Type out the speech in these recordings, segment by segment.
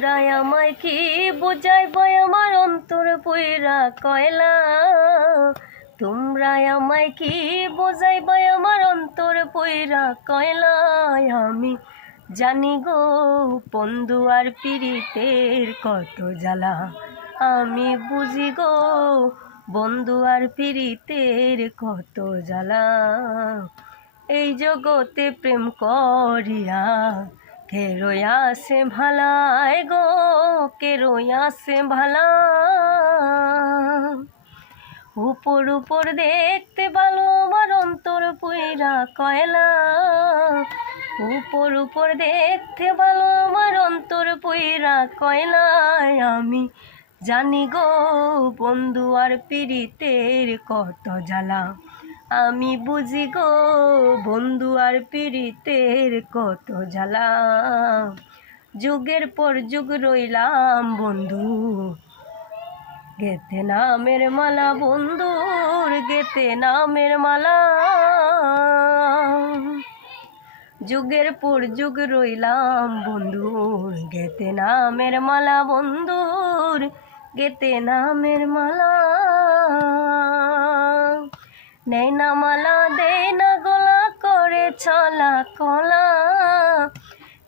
তোমরা আমায় কি বুঝাইবা আমার অন্তর পুইরা কয়লা। তোমরা আমায় কি বুঝাইবা আমার অন্তর পুইরা কয়লা। আমি জানি গো বন্ধু আর পীড়িতের কত জ্বালা। আমি বুঝি গো বন্ধু আর পীড়িতের কত জ্বালা। এই জগতে প্রেম করিয়া কে রয়াছে ভালাই গো, কে রয়াছে ভালা। উপর উপর দেখতে ভালো আমার অন্তর পুইরা কয়লা। উপর উপর দেখতে ভালো আমার অন্তর পুইরা কয়লা। আমি জানি গো বন্ধু আর পীড়িতের কত জ্বালা। আমি বুঝি গো বন্ধু আর পীড়িতের কত জ্বালা। যুগের পর যুগ রইলাম বন্ধু গেতে নামের মালা, বন্ধুর গেতে নামের মালা। যুগের পর যুগ রইলাম বন্ধুর গেতে নামের মালা, বন্ধুর গেতে নামের মালা। নেই না মালা দেই না গলা করে ছলা কলা।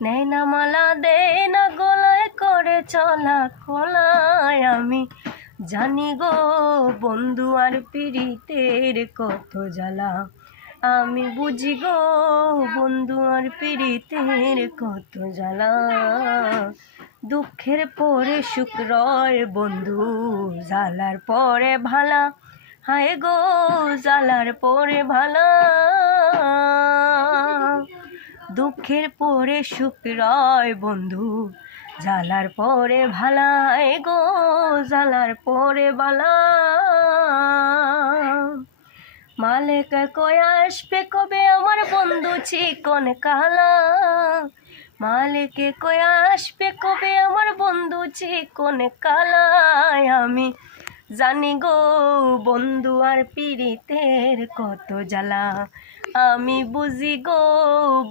নেই না মালা দেই না গলায় করে ছলা কলায়। আমি জানি গো বন্ধু আর পীড়িতের কত জ্বালা। আমি বুঝি গো বন্ধু আর পীড়িতের কত জ্বালা। দুঃখের পরে সুখ রয় বন্ধু, জ্বালার পরে ভালা। হায় গো জ্বালার পরে ভালা। দুঃখের পরে সুখ রয় বন্ধু, জ্বালার পরে ভালা। হায় গো জ্বালার পরে ভালা। মালিক কই আসবে কবে আমার বন্ধু চিকন কালা। মালিক কই আসবে কবে আমার বন্ধু চিকন কালা। আমি জানি গো বন্ধু আর পীড়িতের কত জ্বালা। আমি বুঝি গো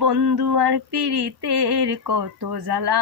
বন্ধু আর পীড়িতের কত জ্বালা।